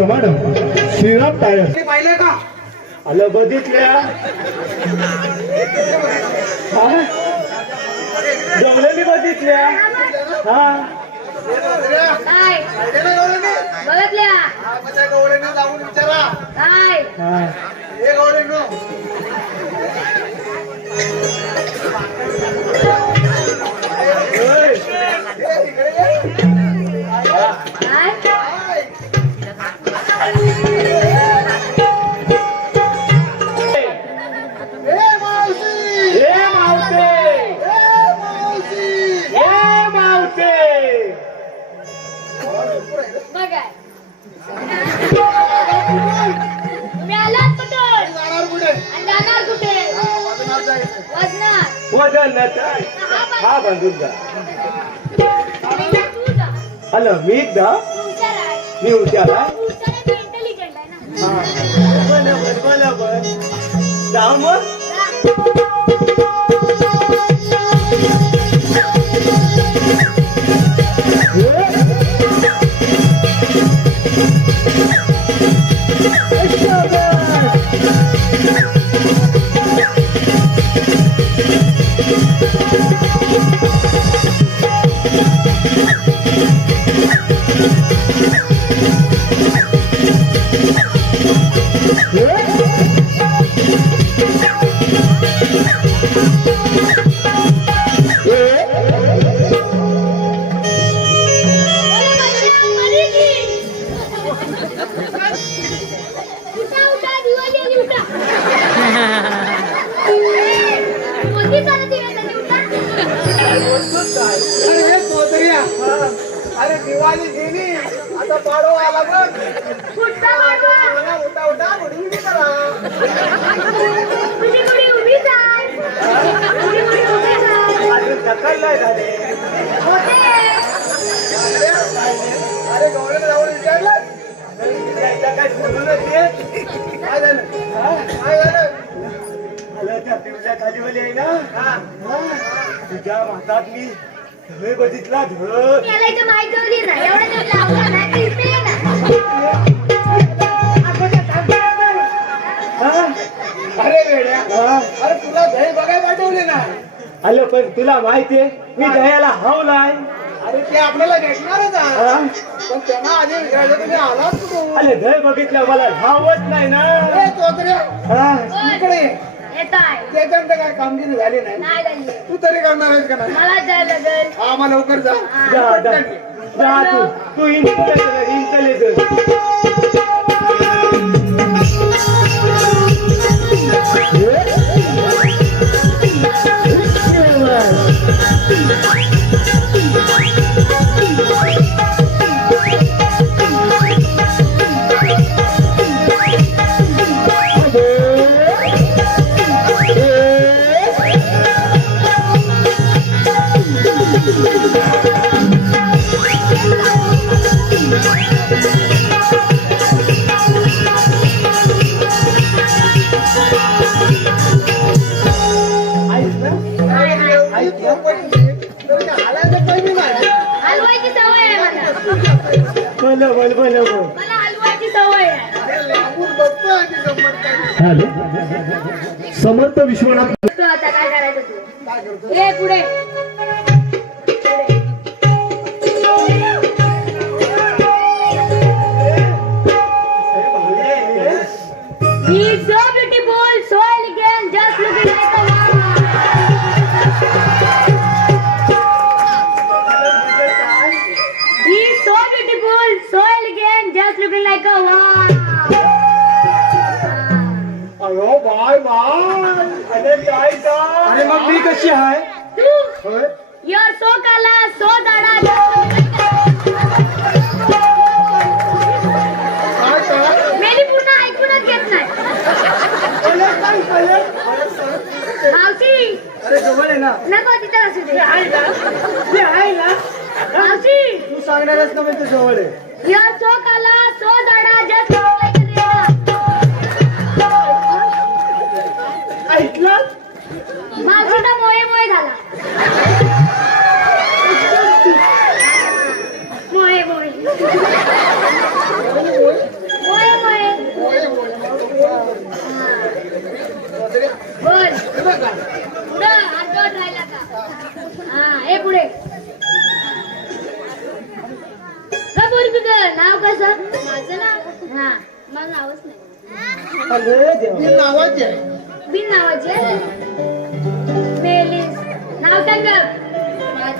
त्याचप्रमाणे श्रीराम टायर. ते पाहिलंय का? आलं बघितल्या. हा? जमलेली बघितल्या. हा. पाहिलं हा, जाऊन विचारा काय हा हे हा, वजन हा जा हॅलो मी एकदा? मी उद्याला हा. बरोबर बरोबर जाऊ मग you अरे दिवाळी गेली आता पाडो आला बघ उठा. उठा, उठा उठा म्हणून करा उभी जाय. गुडी, गुडी, उभी जाय. अजून दखल नाही झाले होते. अरे गवळीला जाऊन विचारलं काय बोलूनच येत काय झालं? काय झालं त्या पिवळ्या खालीवाली आहे ना हा. हा. तुझ्या हातात मी धय बघितला धय याला इथं माहिती होती ना एवढं जर लावलं ना की इथे ये ना हा? अरे वेड्या हा. अरे तुला दही पाठवले ना पण तुला माहितीये मी दह्याला हावलाय अरे ते आपल्याला भेटणारच आहे. हा? पण त्यांना आधी विचारलं तुम्ही आलात कुठून आले दय बघितलं मला धावत नाही ना अरे चौधऱ्या हा? इकडे ये. येत आहे त्याच्यानंतर काय कामगिरी झाली नाही? नाही झाली. तू तरी करणार आहेस का नाही? मला जायला लागेल हा मग लवकर जा. जा जा. जा तू. तू इंटेलिजंट मला बोल बोल बोल बोल मला सवय आहे. काय हॅलो. समर्थ विश्वनाथ. आता काय करायचं तू? ये पुढे. Bye bye. अरे काय का अरे मग मी कशी आहे? होय. Dada, just काय काय मेली पूर्ण ऐकूनच घेत नाही. अरे काय काय मावशी. अरे जवळ आहे ना. नको तिथं असू दे. ते आहे ना? मावशी. तू सांगणारच ना म्हणजे जवळ आहे You're so kala, so dada, just ऐकलं मावशीचा मोये मोये झाला मोये मोये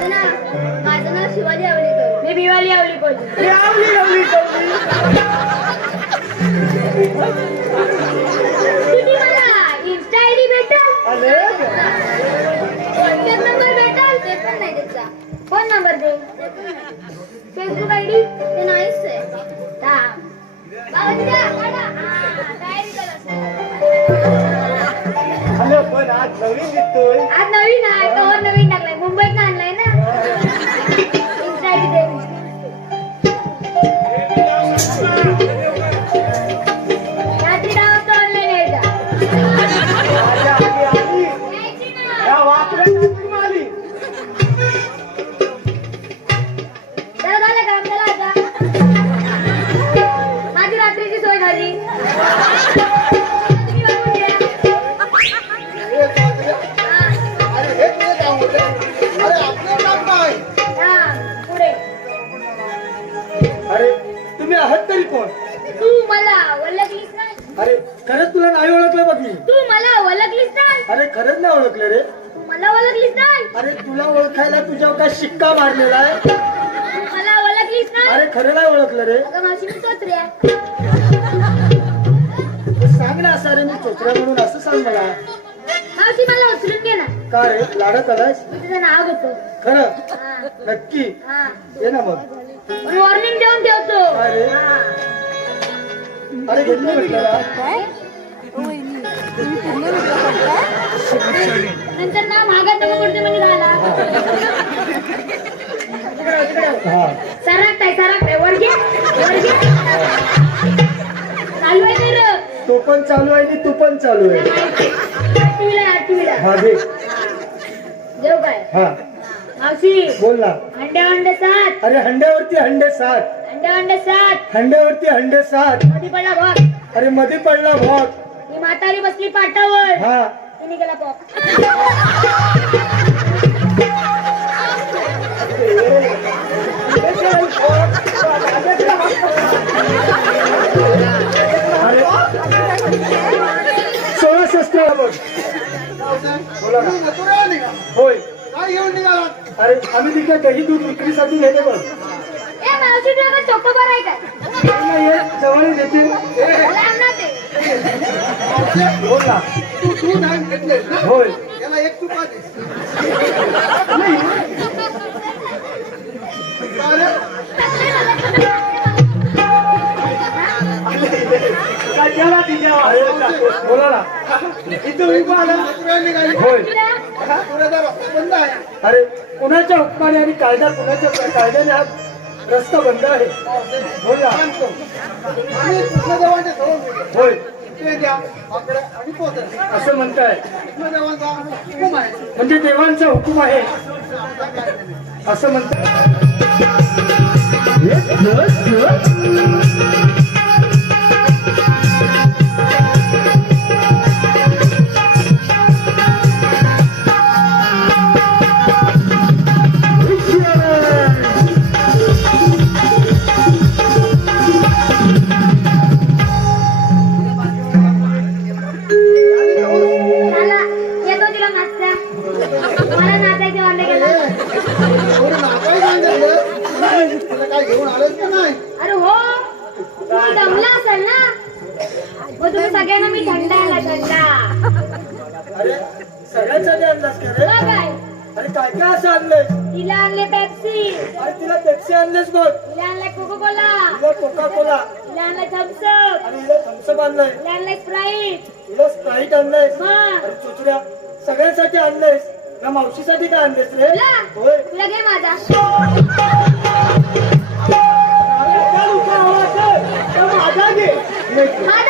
माझं नाव माझं नाव शिवाजी मी भिवाली आवली आवली कवली. तुम्ही मला इन्स्टा आयडी भेटाल अरे देवा. व्हॉट्सअप नंबर भेटाल ते पण नाही त्याचा फोन नंबर दे फेसबुक आयडी ते नाहीच आहे थांब. काढा. हा, करा. आज नवीन दिसतोय आज नवीन कोण? तू मला ओळखलीस नाही अरे खरंच तुला नाही ओळखलं बघ मी. तू मला ओळखलीस नाही अरे खरंच नाही ओळखलं रे. तू मला ओळखलीस नाही अरे तुला ओळखायला तुझ्यावर काय शिक्का मारलेला आहे? तू मला ओळखलीस नाही अरे खरं नाही ओळखलं रे. अगं मावशी मी तोच रे सांग ना असं रे मी चोचरा म्हणून असं सांग मला. मावशी मला उचलून घे ना. का रे? लाडत आलास मी तुझं नाव घेतो. खरं? हा, नक्की? हा. ये ना मग. वॉर्निंग देऊन ठेवतो. अरे. हा. अरे घेतलं म्हटलं नंतर ना नको म्हणजे हा. सरकताय सरकताय वर घे वर घे. चालू आहे ते र तो पण चालू आहे आणि तू पण चालू आहे. टीव्हीला टीव्हीला हा घे देऊ काय हा. मावशी बोल ना. अंडे अंडे सात. अरे हंड्यावरती हंडे सात. अंडे अंडे सात. हंड्यावरती हंडे सात. मध्ये पडला बघ अरे मध्ये पडला भॉट ही म्हातारी बसली पाटावर. हा. तिने गेला पॉप अरे सोळा शस्त्र बोला ना. होय काय घेऊन निघाला अरे आम्ही तिकडे दही दूध विक्रीसाठी घेते बघ बरं जवळ देते बोल ना तू दूध होय एक तुपा दे केला बोला ना इथं उभा आला मथुरा निघाली? होय. मथुराचा रस्ता बंद आहे. अरे कुणाच्या हुकमाने आणि कायदा कुणाच्या कायद्याने हा रस्ता बंद आहे? होय. असं म्हणताय. कृष्णदेवांचा हुकूम आहे. म्हणजे देवांचा हुकूम आहे. असं म्हणताय. मग तुम्ही सगळ्यांना मी थंड आला थंडा. अरे सगळ्यांसाठी आणलास का रे मग काय अरे काय काय असं आणलंय तिला आणले पेप्सी. अरे तिला पेप्सी आणलेस बघ. तिला आणलाय कोको कोला तिला कोका कोला तिला आणलाय थम्सअप आणि हिला थम्सअप आणलंय. तिला आणलाय स्प्राईट हिला स्प्राईट आणलंयस. मग अरे चुचड्या सगळ्यांसाठी आणलंयस. ना मावशीसाठी काय आणलेस रे? तुला? होय. तुला घे माझा. अरे त्या लोकं आवाज आहे. तो माझा घे. माझा